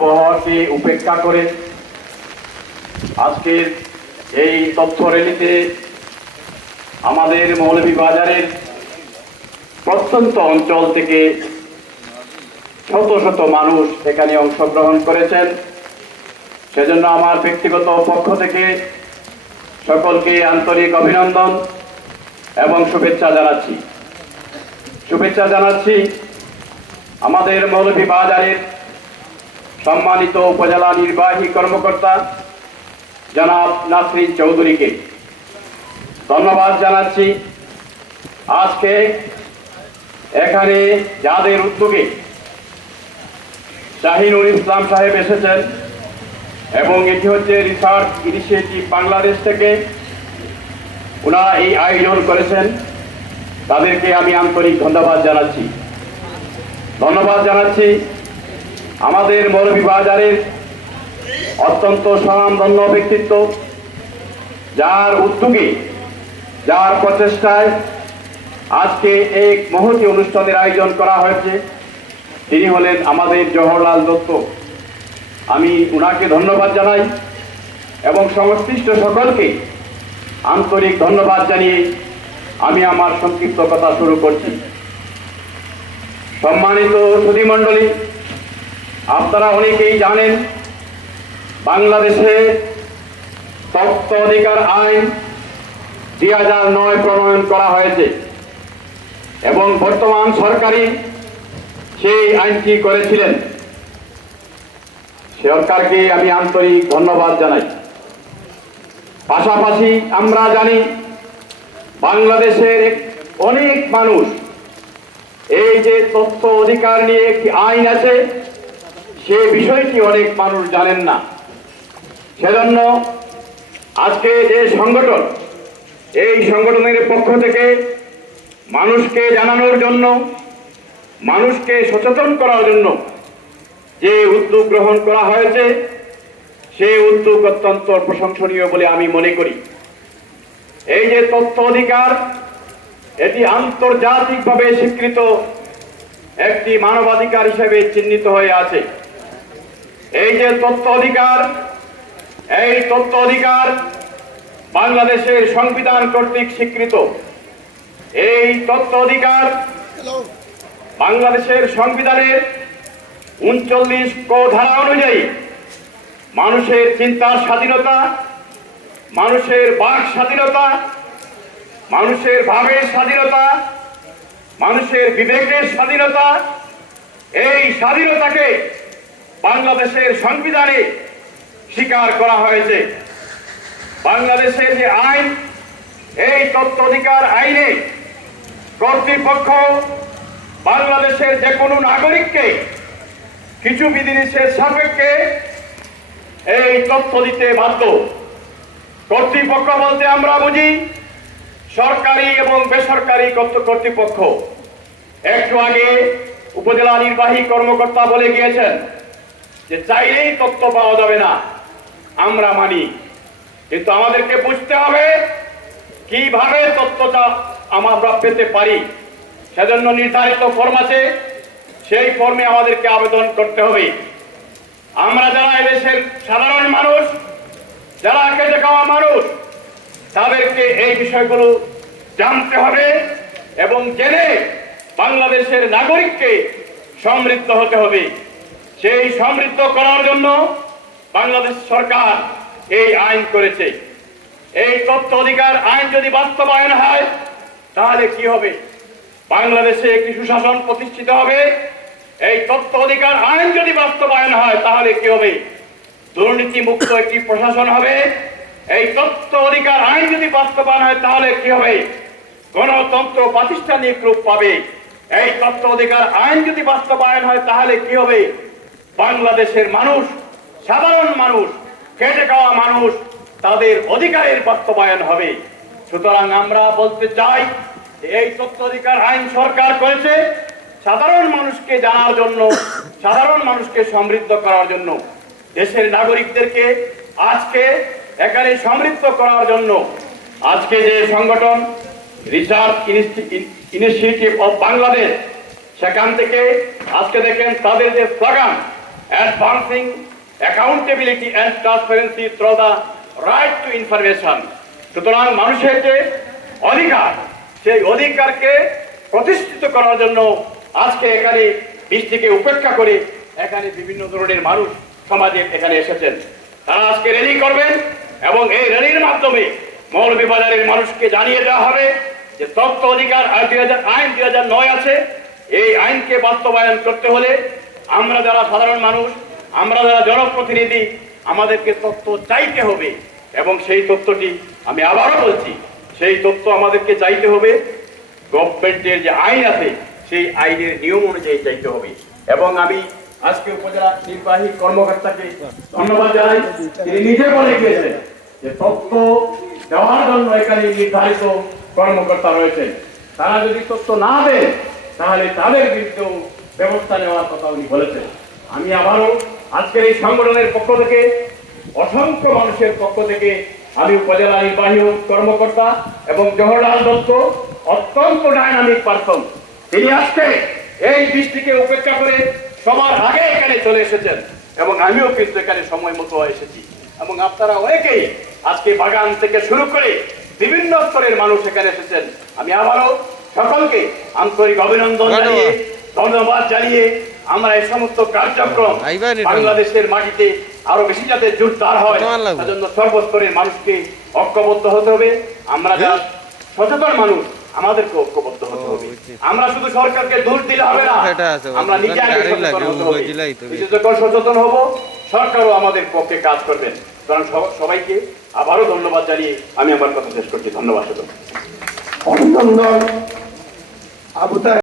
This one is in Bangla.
আবহাওয়াকে উপেক্ষা করে আজকের এই তথ্য র্যালিতে আমাদের মৌলভীবাজারের প্রত্যন্ত অঞ্চল থেকে শত শত মানুষ এখানে অংশগ্রহণ করেছেন। সেজন্য আমার ব্যক্তিগত পক্ষ থেকে সকলকে আন্তরিক অভিনন্দন এবং শুভেচ্ছা জানাচ্ছি। আমাদের মৌলভীবাজারের সম্মানিত উপজেলা নির্বাহী কর্মকর্তা জনাব নাসরিন চৌধুরীকে ধন্যবাদ জানাচ্ছি। আজকে এখানে যাদের উদ্যোগে শাহিনুল ইসলাম সাহেব এসেছেন এবং এটি হচ্ছে রিসার্চ ইনিশিয়েটিভ বাংলাদেশ থেকে ওনারা এই আয়োজন করেছেন, তাদেরকে আমি আন্তরিক ধন্যবাদ জানাচ্ছি। আমাদের মৌলভীবাজারের অত্যন্ত স্বনামধন্য ব্যক্তিত্ব, যার উদ্যোগে যার প্রচেষ্টায় আজকে এক মহতী অনুষ্ঠানের আয়োজন করা হয়েছে, তিনি হলেন আমাদের জওহরলাল দত্ত। আমি উনাকে ধন্যবাদ জানাই এবং সংশ্লিষ্ট সকলকে আন্তরিক ধন্যবাদ জানিয়ে আমি আমার সংক্ষিপ্ত কথা শুরু করছি। সম্মানিত সুধীমণ্ডলী, আপনারা অনেকেই জানেন বাংলাদেশে তথ্য অধিকার আইন 2009 প্রণয়ন করা হয়েছে এবং বর্তমান সরকারই সেই আইনটি করেছিলেন। সরকারকে আমি আন্তরিক ধন্যবাদ জানাই। পাশাপাশি আমরা জানি বাংলাদেশের অনেক মানুষ এই যে তথ্য অধিকার নিয়ে একটি আইন আছে সে বিষয়টি অনেক মানুষ জানেন না। সেজন্য আজকে যে সংগঠন, এই সংগঠনের পক্ষ থেকে মানুষকে জানানোর জন্য, মানুষকে সচেতন করার জন্য যে উদ্যোগ গ্রহণ করা হয়েছে সেই উদ্যোগ অত্যন্ত প্রশংসনীয় বলে আমি মনে করি। এই যে তথ্য অধিকার, এটি আন্তর্জাতিকভাবে স্বীকৃত একটি মানবাধিকার হিসেবে চিহ্নিত হয়ে আছে। এই যে তথ্য অধিকার, এই তথ্য অধিকার বাংলাদেশের সংবিধান কর্তৃক স্বীকৃত। এই তথ্য অধিকার বাংলাদেশের সংবিধানের 39 ক ধারা অনুযায়ী মানুষের চিন্তার স্বাধীনতা, মানুষের বাক স্বাধীনতা, মানুষের ভাবের স্বাধীনতা, মানুষের বিবেকের স্বাধীনতা, এই স্বাধীনতাকে বাংলাদেশের সংবিধানে স্বীকার করা হয়েছে। বাংলাদেশের যে আইন, এই তথ্য অধিকার আইনে কর্তৃপক্ষ বাংলাদেশের যে কোনো নাগরিককে কিছু বিধিনিষেধ সাপেক্ষে এই তথ্য দিতে বাধ্য। কর্তৃপক্ষ বলতে আমরা বুঝি সরকারি এবং বেসরকারি কর্তৃপক্ষ। একটু আগে উপজেলা নির্বাহী কর্মকর্তা বলে গিয়েছেন যে চাইলেই তথ্য পাওয়া যাবে না, আমরা মানি, কিন্তু আমাদেরকে বুঝতে হবে কিভাবে তথ্যটা আমরা পেতে পারি। সেজন্য নির্ধারিত ফর্ম আছে, সেই ফর্মে আমাদেরকে আবেদন করতে হবে। আমরা যারা এদেশের সাধারণ মানুষ, যারা খেটে খাওয়া মানুষ, তাদেরকে এই বিষয়গুলো জানতে হবে এবং জেনে বাংলাদেশের নাগরিককে সমৃদ্ধ হতে হবে। সেই সমৃদ্ধ করার জন্য বাংলাদেশ সরকার এই আইন করেছে। এই তথ্য অধিকার আইন যদি বাস্তবায়ন হয় তাহলে কি হবে? বাংলাদেশে একটি সুশাসন প্রতিষ্ঠিত হবে। এই তথ্য অধিকার আইন যদি বাস্তবায়ন হয় তাহলে কি হবে? দুর্নীতি মুক্ত একটি প্রশাসন হবে। এই তথ্য অধিকার আইন যদি বাস্তবায়ন হয় তাহলে কি হবে? গণতন্ত্র প্রাতিষ্ঠানিক রূপ পাবে। এই তথ্য অধিকার আইন যদি বাস্তবায়ন হয় তাহলে কি হবে? বাংলাদেশের মানুষ, সাধারণ মানুষ, খেটে খাওয়া মানুষ, তাদের অধিকারের বাস্তবায়ন হবে। সুতরাং আমরা বলতে চাই এই তথ্য অধিকার আইন সরকার করেছে সাধারণ মানুষকে জানার জন্য, সাধারণ মানুষকে সমৃদ্ধ করার জন্য, দেশের নাগরিকদেরকে আজকে এখানে সমৃদ্ধ করার জন্য। আজকে যে সংগঠন রিসার্চ ইনিশিয়েটিভ অফ বাংলাদেশ, সেখান থেকে আজকে দেখেন তাদের যে slogan, advancing accountability and transparency through the right to information. সুতরাং মানুষের যে অধিকার, সেই অধিকারকে প্রতিষ্ঠিত করার জন্য আজকে এখানে বৃষ্টিকে উপেক্ষা করে এখানে বিভিন্ন ধরনের মানুষ সমাজে এখানে এসেছেন। তারা আজকে র্যালি করবেন এবং এই র্যালির মাধ্যমে মৌলভীবাজারের মানুষকে জানিয়ে দেওয়া হবে যে তথ্য অধিকার আইন 2009 আছে, এই আইনকে বাস্তবায়ন করতে হলে আমরা যারা সাধারণ মানুষ, আমরা যারা জনপ্রতিনিধি, আমাদেরকে তথ্য চাইতে হবে এবং সেই তথ্যটি আমি আবারও বলছি, সেই তথ্য আমাদেরকে চাইতে হবে গভর্নমেন্টের যে আইন আছে সেই আইনের নিয়ম অনুযায়ী চাইতে হবে। এবং আমি আজকে উপজেলা নির্বাহী কর্মকর্তাকে ধন্যবাদ জানাই, তিনি নিজে বলে গিয়েছেন যে তথ্য দেওয়ার জন্য এখানে নির্ধারিত কর্মকর্তা রয়েছে, তারা যদি তথ্য না দেন তাহলে তাদের বিরুদ্ধেও ব্যবস্থা নেওয়ার কথা উনি বলেছেন। আমি আবারও আজকের এই সংগঠনের পক্ষ থেকে, অসংখ্য মানুষের পক্ষ থেকে আমি উপজেলা নির্বাহী কর্মকর্তা এবং জওহরলাল দত্ত অত্যন্ত ডাইনামিক পারসন, তিনি আজকে এই বৃষ্টিকে উপেক্ষা করে সবার আগে এখানে চলে এসেছেন এবং আমিও কিন্তু এখানে সময় মতো এসেছি। এবং আপনারা অনেকেই আজকে বাগান থেকে শুরু করে বিভিন্ন স্তরের মানুষ এখানে এসেছেন। আমি আবারও সকলকে আন্তরিক অভিনন্দন জানিয়ে, ধন্যবাদ জানিয়ে আমরা এই সমস্ত কার্যক্রম বাংলাদেশের মাটিতে আরো বেশি যাতে জোরদার হয় সেজন্য সর্বস্তরের মানুষকে ঐক্যবদ্ধ হতে হবে। আমরা যারা সচেতন মানুষ আমাদেরকে ঐক্যবদ্ধ হতে হবে। আমরা শুধু সরকারকে দোষ দিলে হবে না, আমরা নিজে আগে সচেতন হতে হবে। নিজে যখন সচেতন হব সরকারও আমাদের পক্ষে কাজ করবেন। কারণ সবাইকে আবারও ধন্যবাদ জানিয়ে আমি আমার কথা শেষ করছি। ধন্যবাদ। অভিনন্দন আবু